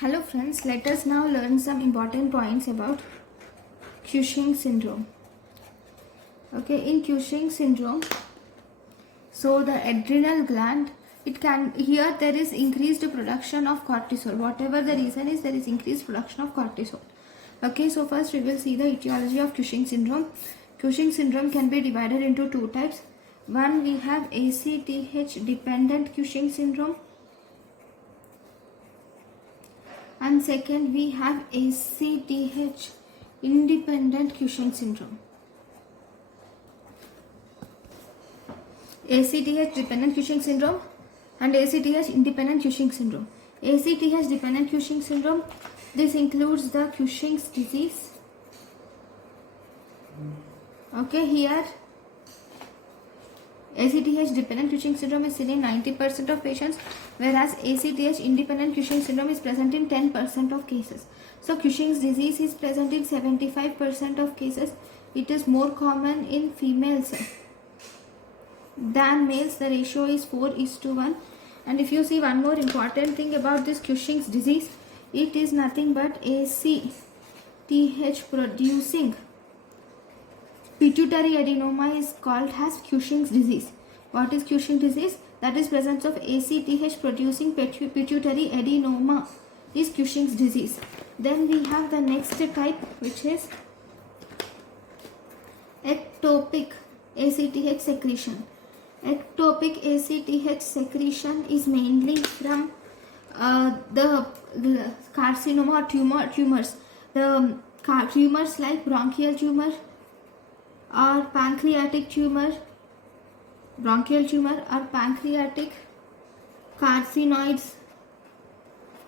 Hello friends, let us now learn some important points about Cushing syndrome. Okay, in Cushing syndrome, so the adrenal gland, here there is increased production of cortisol. Whatever the reason is, there is increased production of cortisol. Okay, so first we will see the etiology of Cushing syndrome. Cushing syndrome can be divided into two types. One, we have ACTH dependent Cushing syndrome, and second we have ACTH independent Cushing syndrome. ACTH dependent Cushing syndrome and ACTH independent Cushing syndrome. ACTH dependent Cushing syndrome, this includes the Cushing's disease. Okay, here ACTH dependent Cushing syndrome is seen in 90% of patients, whereas ACTH independent Cushing syndrome is present in 10% of cases. So Cushing's disease is present in 75% of cases. It is more common in females than males. The ratio is 4:1. And if you see one more important thing about this Cushing's disease, it is nothing but ACTH producing pituitary adenoma is called as Cushing's disease. What is Cushing's disease? That is presence of ACTH producing pituitary adenoma is Cushing's disease. Then we have the next type, which is ectopic ACTH secretion. Ectopic ACTH secretion is mainly from the carcinoma or tumors. The tumors like bronchial tumor or pancreatic tumor, bronchial tumor or pancreatic carcinoids,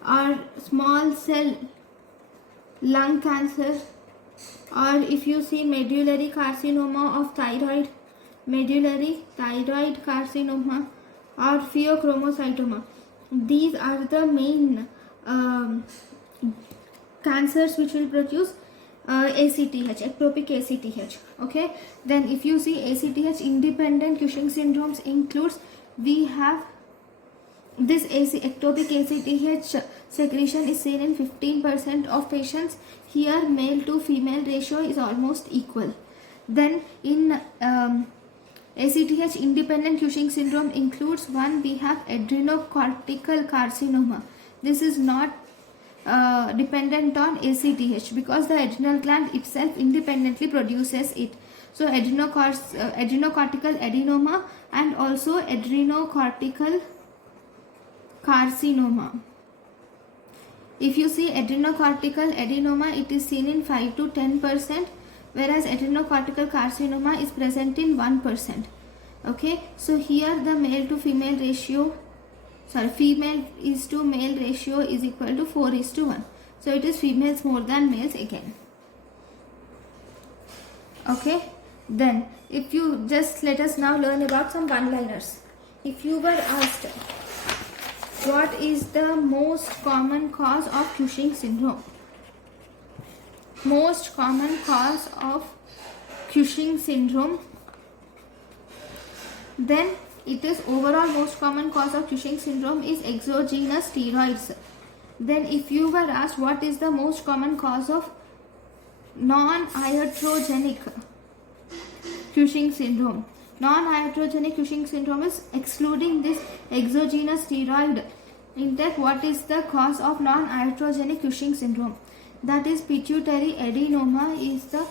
or small cell lung cancer, or if you see medullary carcinoma of thyroid, medullary thyroid carcinoma, or pheochromocytoma. These are the main cancers which will produce ACTH, ectopic ACTH. Okay, then if you see ACTH independent Cushing syndromes includes, we have this ectopic ACTH secretion is seen in 15% of patients. Here male to female ratio is almost equal. Then in ACTH independent Cushing syndrome includes, one, we have adrenocortical carcinoma. This is not dependent on ACTH because the adrenal gland itself independently produces it. So adrenocortical adenoma and also adrenocortical carcinoma. If you see adrenocortical adenoma, it is seen in 5 to 10%, whereas adrenocortical carcinoma is present in 1%. Okay, so here the male to female ratio, female is to male ratio is equal to 4:1. So it is females more than males again. Okay, then if you just let us now learn about some one-liners. If you were asked what is the most common cause of Cushing syndrome, most common cause of Cushing syndrome, then it is overall most common cause of Cushing syndrome is exogenous steroids. Then if you were asked what is the most common cause of non-iatrogenic Cushing syndrome, non-iatrogenic Cushing syndrome is excluding this exogenous steroid intake. What is the cause of non-iatrogenic Cushing syndrome? That is pituitary adenoma is the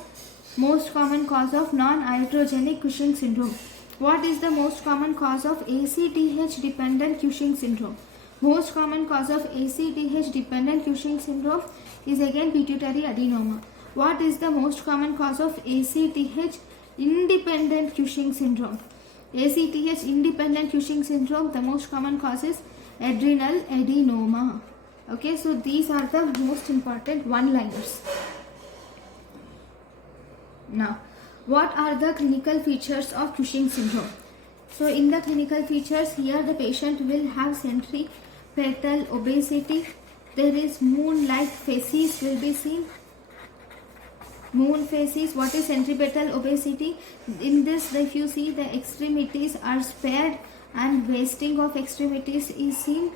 most common cause of non-iatrogenic Cushing syndrome. What is the most common cause of ACTH dependent Cushing syndrome? Most common cause of ACTH dependent Cushing syndrome is again pituitary adenoma. What is the most common cause of ACTH independent Cushing syndrome? ACTH independent Cushing syndrome, the most common cause is adrenal adenoma. Okay, so these are the most important one-liners. Now, what are the clinical features of Cushing syndrome? So in the clinical features, here the patient will have centripetal obesity. There is moon-like facies will be seen. Moon facies. What is centripetal obesity? In this, if you see, the extremities are spared and wasting of extremities is seen.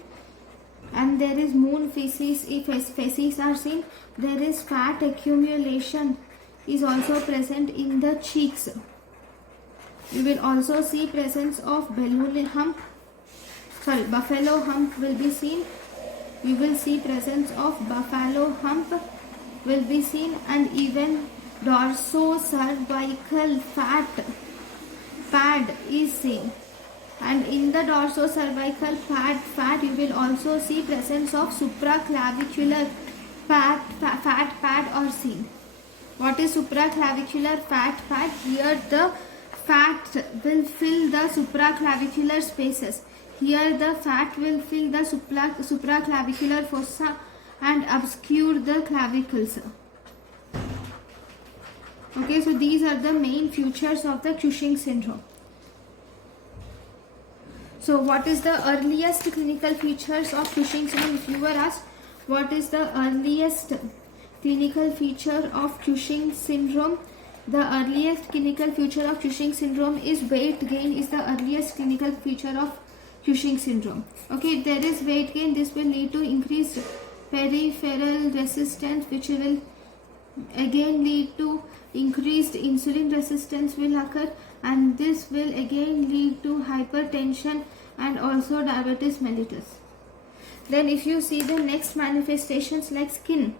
and there is moon feces. If feces are seen, there is fat accumulation is also present in the cheeks. You will also see presence of buffalo hump will be seen. You will see presence of buffalo hump will be seen, and even dorsocervical fat pad is seen. And in the dorsocervical fat you will also see presence of supraclavicular fat pad are seen. What is supraclavicular fat pad? Here the fat will fill the supraclavicular spaces. Here the fat will fill the supraclavicular fossa and obscure the clavicles. Okay, so these are the main features of the Cushing syndrome. So what is the earliest clinical features of Cushing syndrome? If you were asked what is the earliest clinical feature of Cushing syndrome, the earliest clinical feature of Cushing syndrome is weight gain is the earliest clinical feature of Cushing syndrome. Okay, if there is weight gain, this will lead to increased peripheral resistance, which will again lead to increased insulin resistance will occur, and this will again lead to hypertension and also diabetes mellitus. Then if you see the next manifestations like skin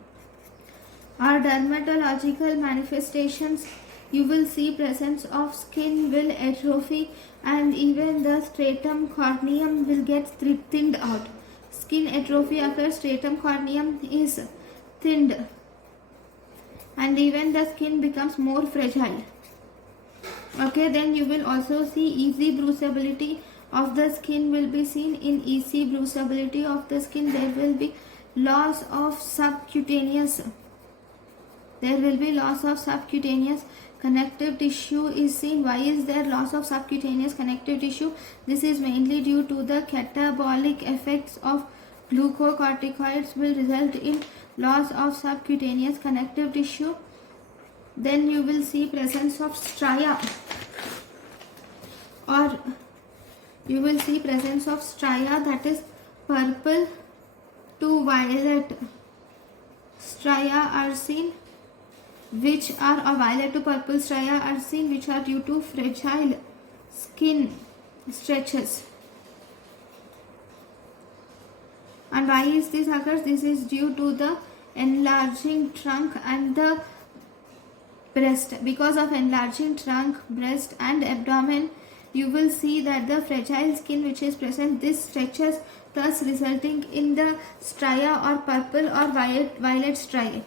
or dermatological manifestations, you will see presence of skin will atrophy, and even the stratum corneum will get thinned out. Skin atrophy occurs, stratum corneum is thinned, and even the skin becomes more fragile. Okay, then you will also see easy bruisability of the skin will be seen. In easy bruisability of the skin, there will be loss of subcutaneous connective tissue is seen. Why is there loss of subcutaneous connective tissue? This is mainly due to the catabolic effects of glucocorticoids will result in loss of subcutaneous connective tissue. Then you will see presence of stria, or you will see presence of stria, that is purple to violet stria are seen, which are violet to purple stria are seen, which are due to fragile skin stretches. And why is this occurs? This is due to the enlarging trunk and the breast. Because of enlarging trunk, breast and abdomen, you will see that the fragile skin which is present, this stretches, thus resulting in the stria or purple or violet striae.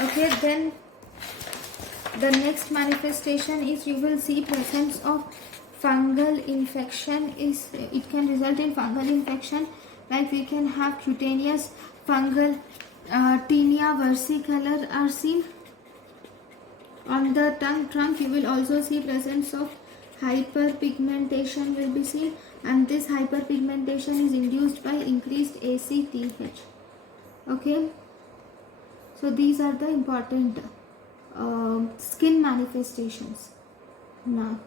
Okay, then the next manifestation is you will see presence of fungal infection. It can result in fungal infection, like we can have cutaneous fungal tinea versicolor are seen. On the trunk you will also see presence of hyperpigmentation will be seen, and this hyperpigmentation is induced by increased ACTH. Okay, so these are the important skin manifestations. Now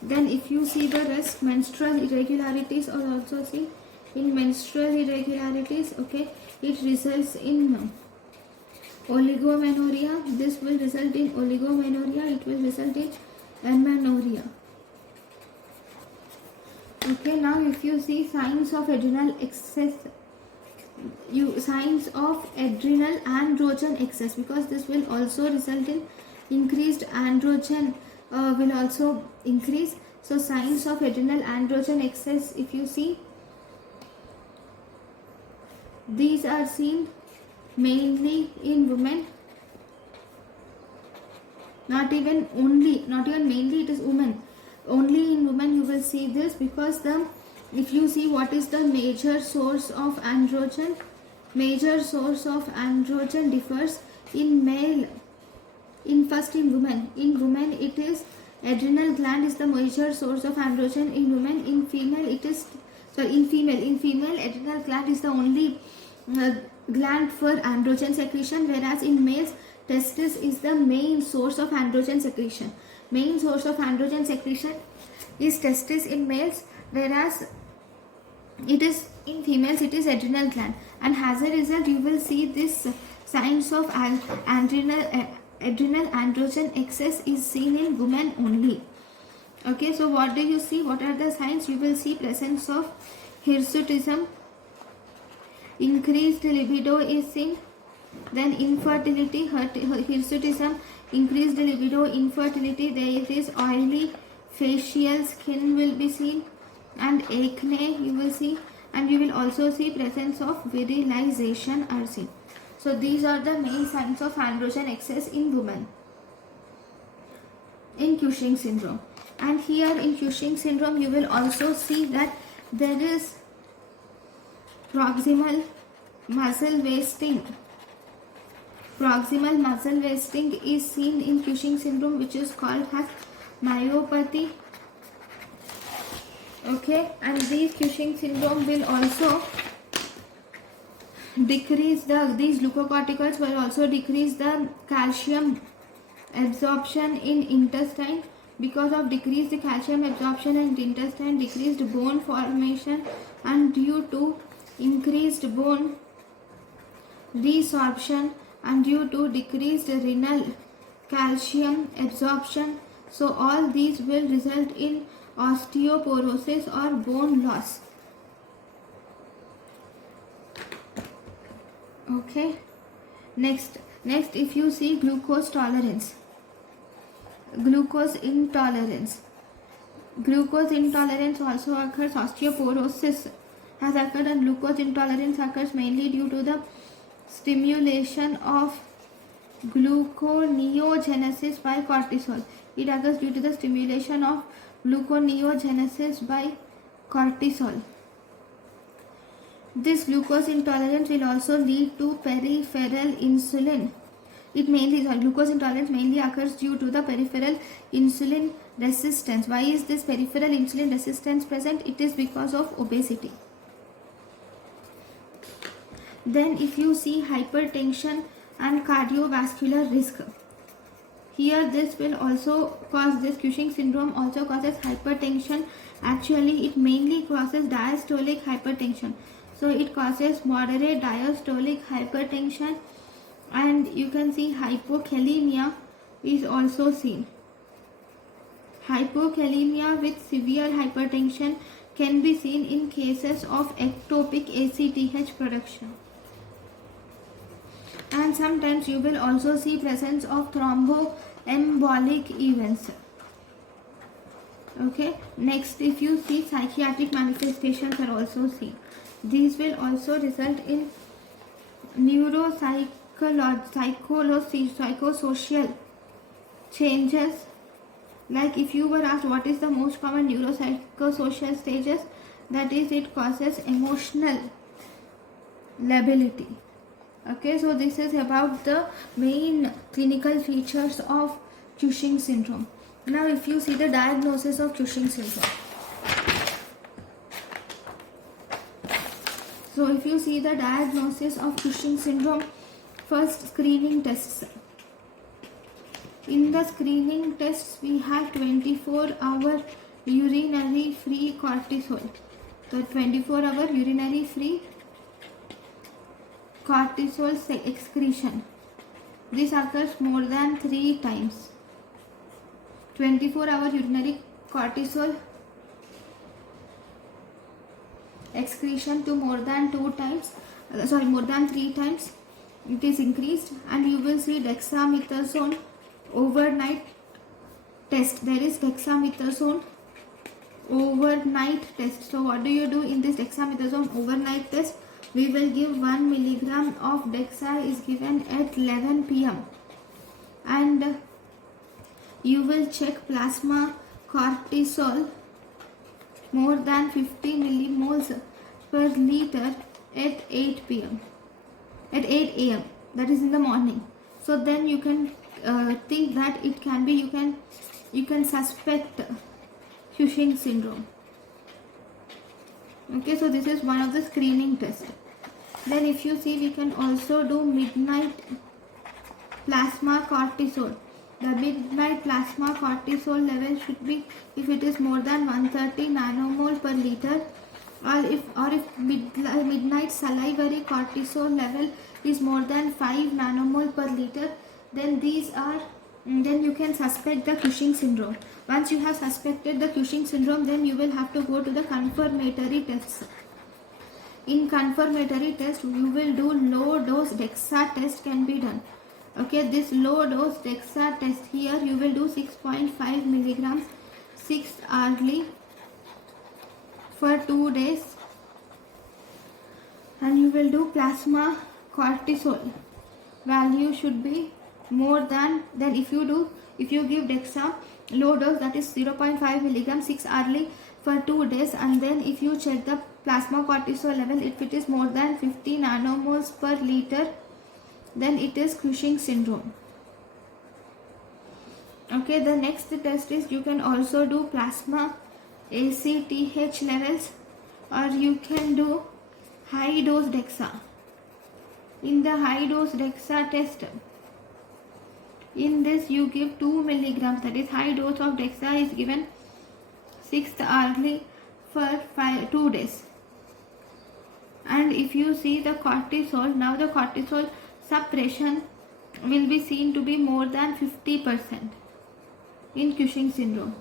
then if you see the rest, menstrual irregularities are also seen. In menstrual irregularities, okay, it results in oligomenorrhea. This will result in oligomenorrhea. It will result in amenorrhea. Okay, now if you see signs of adrenal excess, signs of adrenal androgen excess, because this will also result in increased androgen will also increase. So signs of adrenal androgen excess, if you see, these are seen mainly in women. Not even mainly, it is women. Only in women you will see this, because if you see what is the major source of androgen, differs in male. In women. In women it is adrenal gland is the major source of androgen. In women, in female adrenal gland is the only gland for androgen secretion, whereas in males testis is the main source of androgen secretion. Main source of androgen secretion is testis in males, whereas It is in females, it is adrenal gland, and as a result you will see this signs of adrenal androgen excess is seen in women only. Okay, so what do you see? What are the signs? You will see presence of hirsutism, increased libido is seen, then infertility, hirsutism, increased libido, infertility, there is oily facial skin will be seen, and acne you will see, and you will also see presence of virilization are seen. So these are the main signs of androgen excess in women in Cushing syndrome. And here in Cushing syndrome you will also see that there is proximal muscle wasting. Proximal muscle wasting is seen in Cushing syndrome, which is called as myopathy. Okay, and these Cushing syndrome will also decrease these glucocorticoids will also decrease the calcium absorption in intestine. Because of decreased calcium absorption in intestine, decreased bone formation, and due to increased bone resorption, and due to decreased renal calcium absorption, so all these will result in osteoporosis or bone loss. Okay, next if you see glucose tolerance, glucose intolerance also occurs. Osteoporosis has occurred, and glucose intolerance occurs mainly due to the stimulation of gluconeogenesis by cortisol. It occurs due to the stimulation of gluconeogenesis by cortisol. This glucose intolerance will also lead to peripheral insulin. Glucose intolerance mainly occurs due to the peripheral insulin resistance. Why is this peripheral insulin resistance present? It is because of obesity. Then if you see hypertension and cardiovascular risk, here this will also cause, this Cushing syndrome also causes hypertension. Actually it mainly causes diastolic hypertension. So it causes moderate diastolic hypertension, and you can see hypokalemia is also seen. Hypokalemia with severe hypertension can be seen in cases of ectopic ACTH production. And sometimes you will also see presence of thromboembolic events. Okay, next if you see psychiatric manifestations are also seen. These will also result in psychosocial changes. Like if you were asked what is the most common neuropsychosocial stages, that is, it causes emotional lability. Okay, so this is about the main clinical features of Cushing syndrome. Now if you see the diagnosis of Cushing syndrome, so if you see the diagnosis of Cushing syndrome, first screening tests. In the screening tests we have 24-hour urinary free cortisol. So 24-hour urinary free cortisol excretion. This occurs more than 3 times. 24-hour urinary cortisol excretion to more than 3 times it is increased. And you will see dexamethasone overnight test. There is dexamethasone overnight test. So what do you do in this dexamethasone overnight test? We will give 1 milligram of dexa is given at 11 p.m. and you will check plasma cortisol more than 50 millimoles per liter at 8 p.m. at 8 a.m. that is in the morning. So then you can think that it can be, you can suspect Cushing syndrome. Okay, so this is one of the screening tests. Then if you see, we can also do midnight plasma cortisol. The midnight plasma cortisol level should be, if it is more than 130 nanomole per liter, or if midnight salivary cortisol level is more than 5 nanomole per liter, then then you can suspect the Cushing syndrome. Once you have suspected the Cushing syndrome, then you will have to go to the confirmatory tests. In confirmatory test, you will do low dose DEXA test can be done. Okay, this low dose DEXA test, here you will do 6.5 milligrams 6 hourly for 2 days, and you will do plasma cortisol value should be more than if you give DEXA low dose, that is 0.5 milligram 6 hourly for 2 days, and then if you check the plasma cortisol level, if it is more than 50 nanomoles per liter, then it is Cushing syndrome. Okay, the next test is you can also do plasma ACTH levels, or you can do high dose DEXA. In the high dose DEXA test, in this you give 2 milligrams, that is high dose of DEXA is given 6 hourly for 2 days. And if you see the cortisol, now the cortisol suppression will be seen to be more than 50% in Cushing syndrome.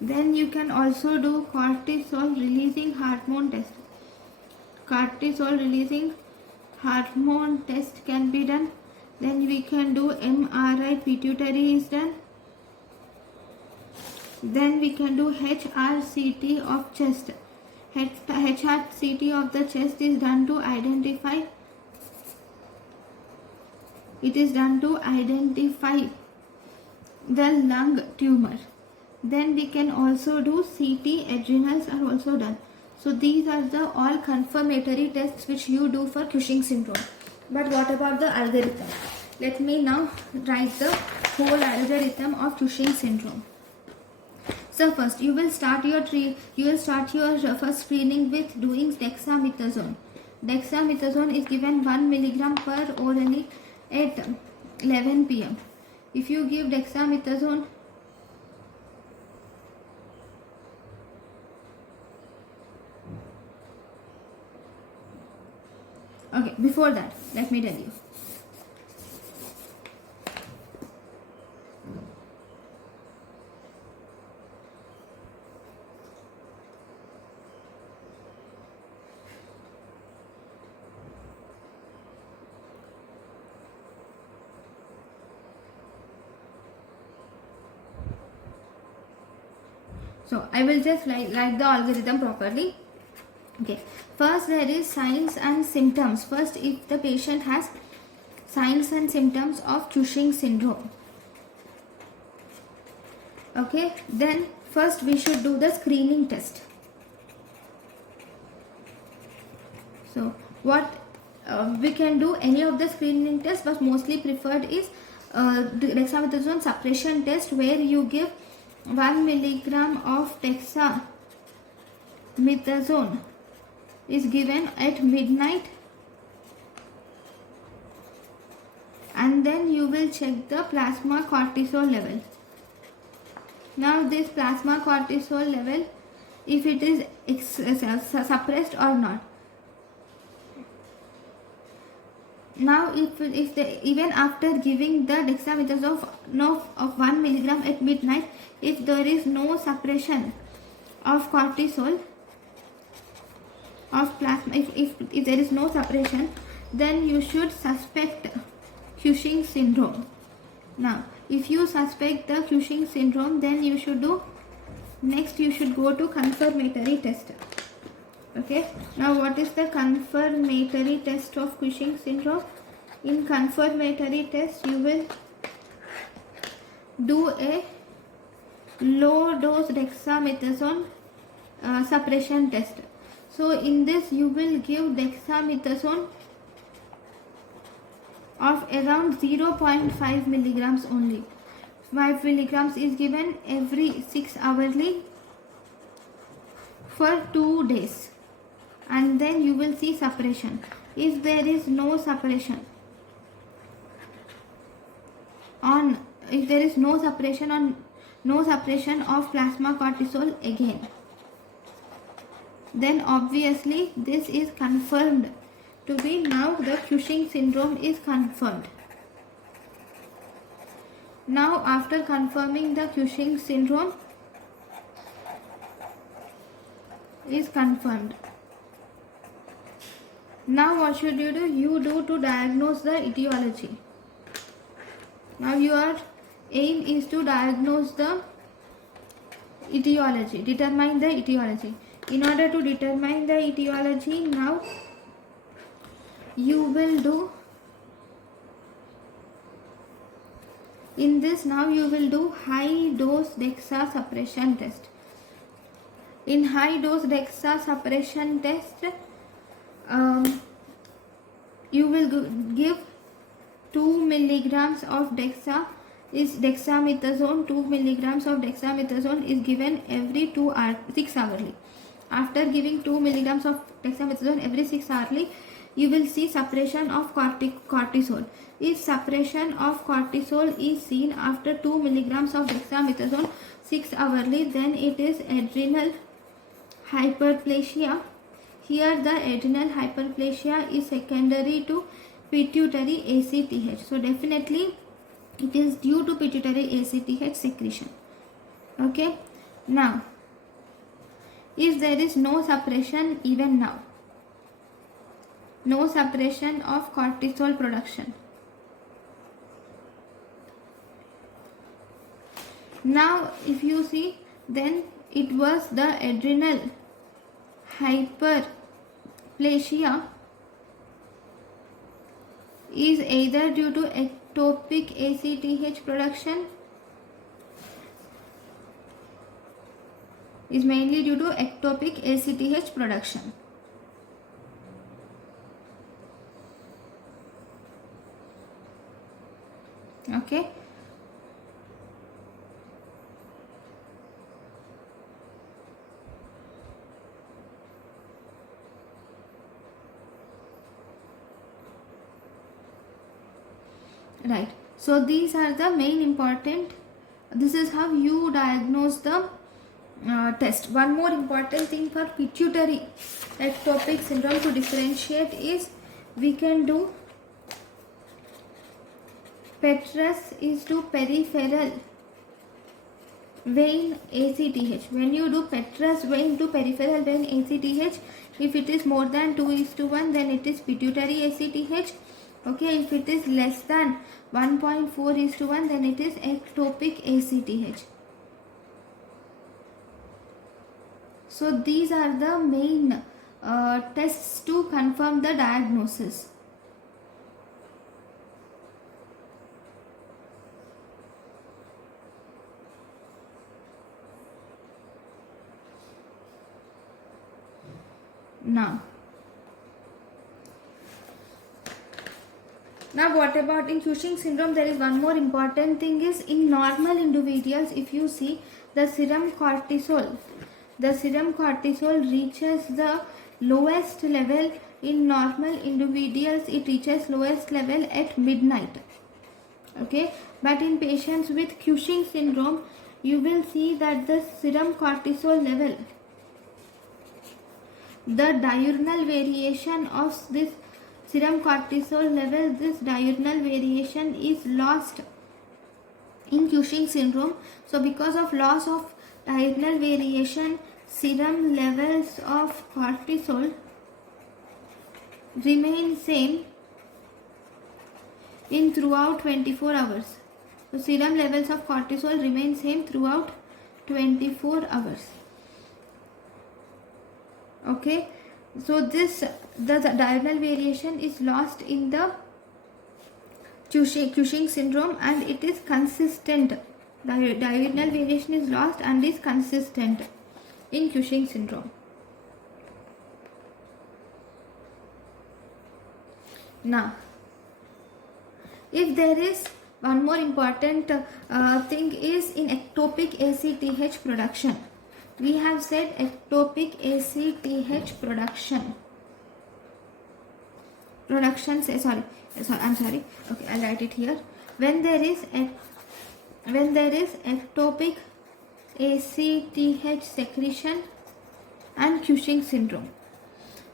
Then you can also do cortisol releasing hormone test. Cortisol releasing hormone test can be done. Then we can do MRI pituitary is done. Then we can do HRCT of chest. HRCT of the chest is done to identify. It is done to identify the lung tumor. Then we can also do CT adrenals are also done. So these are the all confirmatory tests which you do for Cushing syndrome. But what about the algorithm? Let me now write the whole algorithm of Cushing syndrome. So first you will start your first screening with doing dexamethasone. Dexamethasone is given 1 milligram per orally at 11 p.m. If you give dexamethasone, okay, before that, let me tell you. So I will just write the algorithm properly. Okay, first there is signs and symptoms. First, if the patient has signs and symptoms of Cushing syndrome, okay, then first we should do the screening test. So what we can do any of the screening tests, but mostly preferred is dexamethasone suppression test, where you give 1 milligram of dexamethasone is given at midnight, and then you will check the plasma cortisol level. Now this plasma cortisol level, if it is suppressed or not. Now even after giving the dexamethasone of 1 milligram at midnight, if there is no suppression of cortisol of plasma, if there is no suppression, then you should suspect Cushing syndrome. Now if you suspect the Cushing syndrome, then you should do next, you should go to confirmatory test. Okay, now what is the confirmatory test of Cushing syndrome? In confirmatory test, you will do a low dose dexamethasone suppression test. So in this you will give dexamethasone of around 0.5 milligrams only. 5 milligrams is given every 6 hourly for 2 days, and then you will see suppression. If there is no suppression of plasma cortisol again, then obviously this is confirmed to be now the Cushing syndrome is confirmed. Now after confirming the Cushing syndrome is confirmed, now what should you do? You do to diagnose the etiology. Now your aim is to diagnose the etiology, determine the etiology. In order to determine the etiology, now you will do, in this now you will do high dose DEXA suppression test. In high dose DEXA suppression test, you will give 2 milligrams of DEXA is dexamethasone. 2 milligrams of dexamethasone is given every 6 hourly. After giving 2 milligrams of dexamethasone every 6 hourly, you will see suppression of cortisol. If suppression of cortisol is seen after 2 milligrams of dexamethasone 6 hourly, then it is adrenal hyperplasia. Here the adrenal hyperplasia is secondary to pituitary ACTH. So definitely it is due to pituitary ACTH secretion. Okay. Now, if there is no suppression even now, no suppression of cortisol production, now if you see, then it was the adrenal hyperplasia is either due to ectopic ACTH production, is mainly due to ectopic ACTH production. Okay. Right. So these are the main important. This is how you diagnose the test. One more important thing for pituitary ectopic syndrome to differentiate is we can do petrous is to peripheral vein ACTH. When you do petrous vein to peripheral vein ACTH, if it is more than 2:1, then it is pituitary ACTH. Okay, if it is less than 1.4:1, then it is ectopic ACTH. So these are the main tests to confirm the diagnosis. Now what about in Cushing syndrome? There is one more important thing is in normal individuals, if you see the serum cortisol reaches the lowest level in normal individuals. It reaches lowest level at midnight. Okay, but in patients with Cushing syndrome, you will see that the serum cortisol level, the diurnal variation of this serum cortisol level, this diurnal variation is lost in Cushing syndrome. So because of loss of diurnal variation, serum levels of cortisol remain same in throughout 24 hours. So serum levels of cortisol remain same throughout 24 hours. Okay, so this the diurnal variation is lost in the Cushing syndrome and it is consistent. The diurnal variation is lost and is consistent in Cushing syndrome. Now, if there is one more important thing is in ectopic ACTH production. We have said ectopic ACTH production. I'm sorry. Okay, I'll write it here. When there is ectopic ACTH secretion, and Cushing syndrome.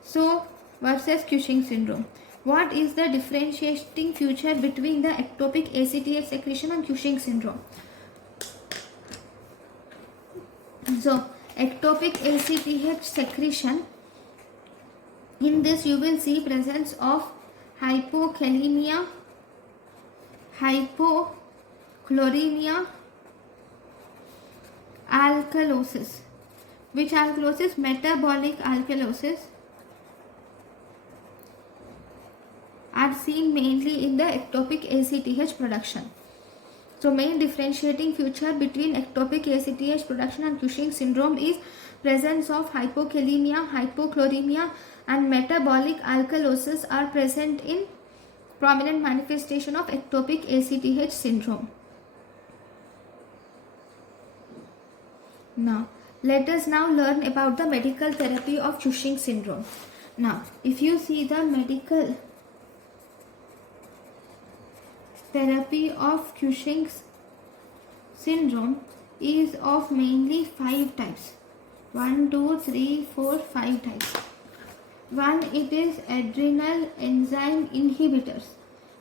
So, versus Cushing syndrome. What is the differentiating feature between the ectopic ACTH secretion and Cushing syndrome? So, ectopic ACTH secretion, in this you will see presence of hypokalemia, hypochloremia, alkalosis. Which alkalosis? Metabolic alkalosis are seen mainly in the ectopic ACTH production. So main differentiating feature between ectopic ACTH production and Cushing syndrome is presence of hypokalemia, hypochloremia and metabolic alkalosis are present in prominent manifestation of ectopic ACTH syndrome. Now, let us now learn about the medical therapy of Cushing syndrome. Now, if you see the medical therapy of Cushing's syndrome is of mainly 5 types. 1, 2, 3, 4, 5 types. 1, it is adrenal enzyme inhibitors.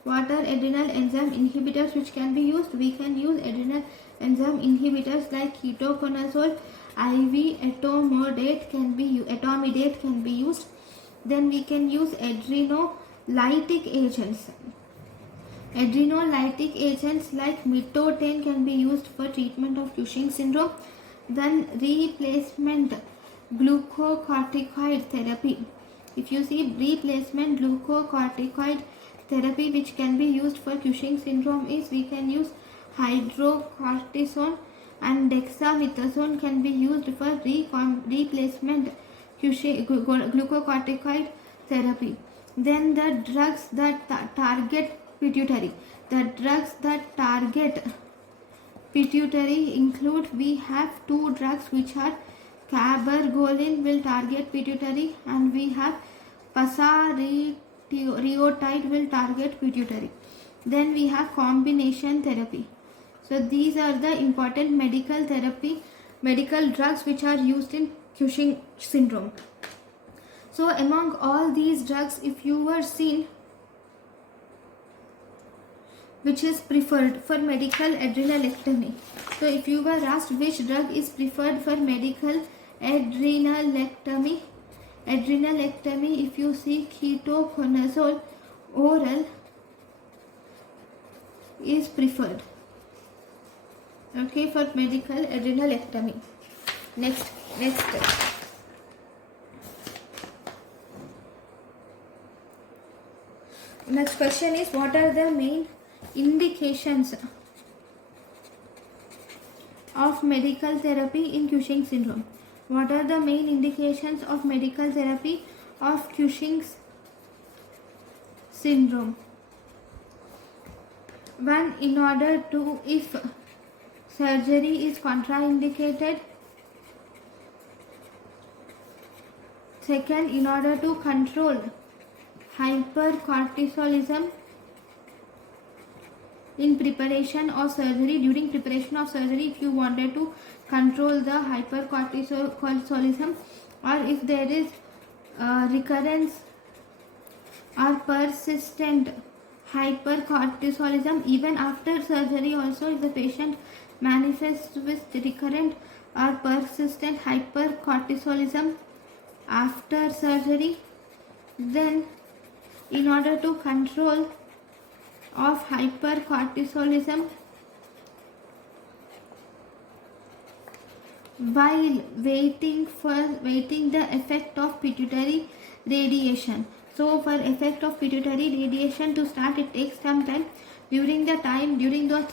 What are adrenal enzyme inhibitors which can be used? We can use adrenal enzyme inhibitors like ketoconazole, IV etomidate can be used. Then we can use adrenolytic agents. Adrenolytic agents like mitotane can be used for treatment of Cushing syndrome. Then replacement glucocorticoid therapy. If you see replacement glucocorticoid therapy which can be used for Cushing syndrome is we can use hydrocortisone and dexamethasone can be used for replacement glucocorticoid therapy. Then the drugs that target pituitary. The drugs that target pituitary include, we have 2 drugs which are cabergoline will target pituitary and we have pasareotide will target pituitary. Then we have combination therapy. So these are the important medical drugs which are used in Cushing syndrome. So among all these drugs, if you were seen which is preferred for medical adrenalectomy. So if you were asked which drug is preferred for medical adrenalectomy, if you see ketoconazole oral is preferred. Okay, for medical adrenalectomy. Next. Next question is, what are the main indications of medical therapy in Cushing syndrome? What are the main indications of medical therapy of Cushing's syndrome? 1, in order to, if surgery is contraindicated. 2nd, in order to control hypercortisolism in preparation of surgery. During preparation of surgery, if you wanted to control the hypercortisolism, or if there is recurrence or persistent hypercortisolism even after surgery also, if the patient manifests with recurrent or persistent hypercortisolism after surgery, then in order to control of hypercortisolism while waiting the effect of pituitary radiation. So for effect of pituitary radiation to start, it takes some time. During the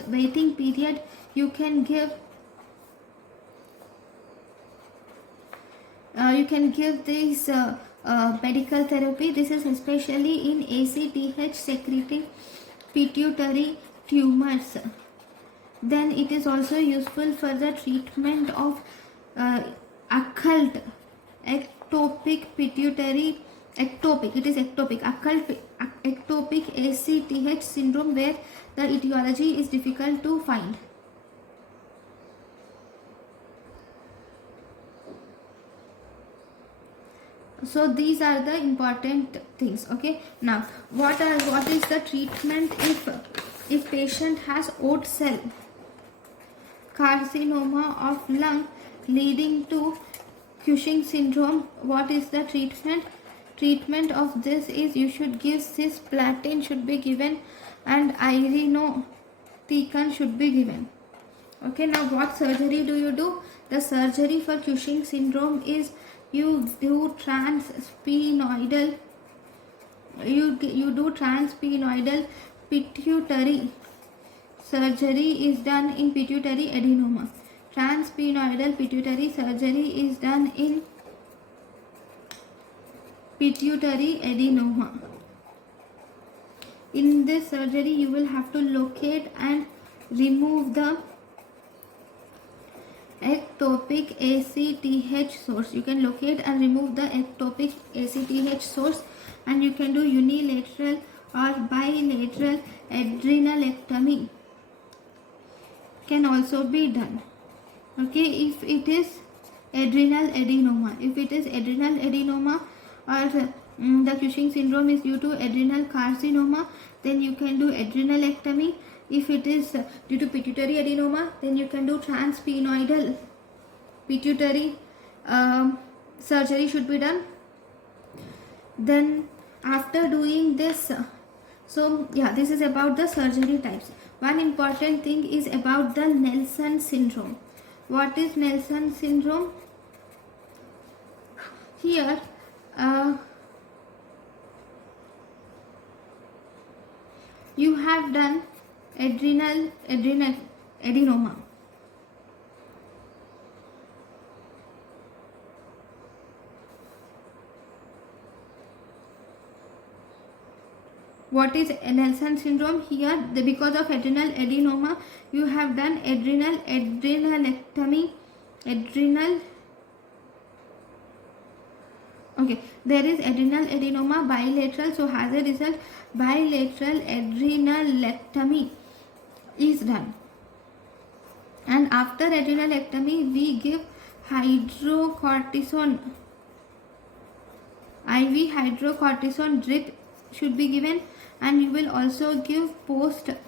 waiting period, you can give this medical therapy. This is especially in ACTH secreting pituitary tumors. Then it is also useful for the treatment of occult ectopic ACTH syndrome, where the etiology is difficult to find. So these are the important things. Okay, now what is the treatment if patient has oat cell carcinoma of lung leading to Cushing syndrome? What is the treatment? Treatment of this is you should give cisplatin should be given, and irinotecan should be given. Okay, now what surgery do you do? The surgery for Cushing syndrome is you do transsphenoidal pituitary surgery is done in pituitary adenoma. Transsphenoidal pituitary surgery is done in pituitary adenoma. In this surgery you will have to locate and remove the ectopic ACTH source. You can locate and remove the ectopic ACTH source, and you can do unilateral or bilateral adrenalectomy can also be done. Okay, if it is adrenal adenoma, or the Cushing syndrome is due to adrenal carcinoma, then you can do adrenalectomy. If it is due to pituitary adenoma, then you can do transsphenoidal pituitary surgery should be done. Then after doing this, so yeah, this is about the surgery types. One important thing is about the Nelson syndrome. What is Nelson syndrome? Here you have done adrenal adenoma. What is Nelson syndrome? Here, because of adrenal adenoma, you have done adrenalectomy. Okay, there is adrenal adenoma bilateral. So, as a result, bilateral adrenalectomy is done. And after adrenalectomy, we give hydrocortisone. IV hydrocortisone drip should be given, and you will also give post-op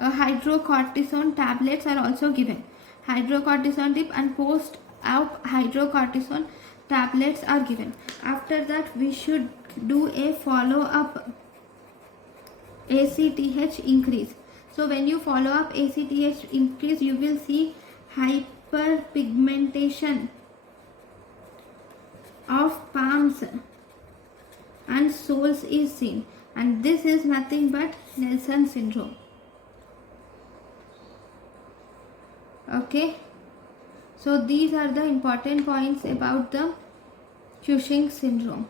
hydrocortisone tablets are also given. Hydrocortisone dip and post-op hydrocortisone tablets are given. After that, we should do a follow-up ACTH increase. So when you follow up ACTH increase, you will see hyperpigmentation of palms and soles is seen, and this is nothing but Nelson syndrome. Okay, so these are the important points about the Cushing syndrome.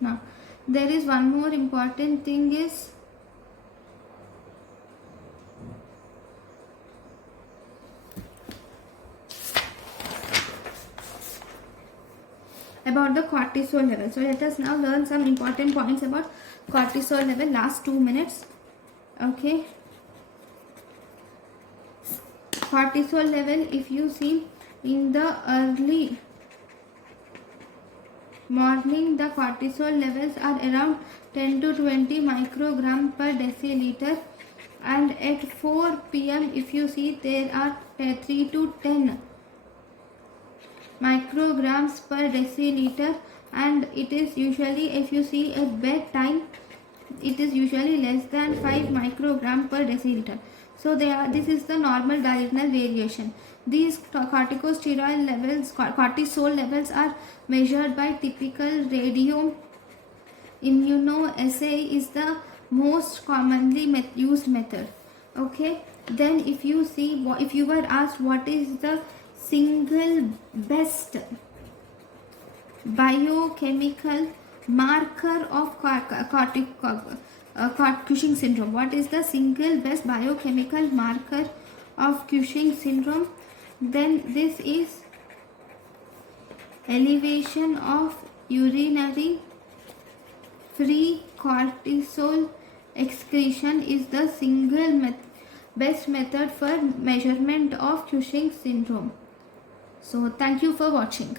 Now there is one more important thing is about the cortisol level. So let us now learn some important points about cortisol level. Last 2 minutes. Okay, cortisol level, if you see in the early morning, the cortisol levels are around 10 to 20 microgram per deciliter, and at 4 p.m. if you see, there are 3 to 10 micrograms per deciliter, and it is usually, if you see at bedtime, it is usually less than 5 microgram per deciliter. So this is the normal diurnal variation. These cortisol levels are measured by typical radio immunoassay is the most commonly used method. Okay, then if you see, if you were asked what is the single best biochemical marker of Cushing syndrome, what is the single best biochemical marker of Cushing syndrome? Then this is elevation of urinary free cortisol excretion is the single best method for measurement of Cushing syndrome. So thank you for watching.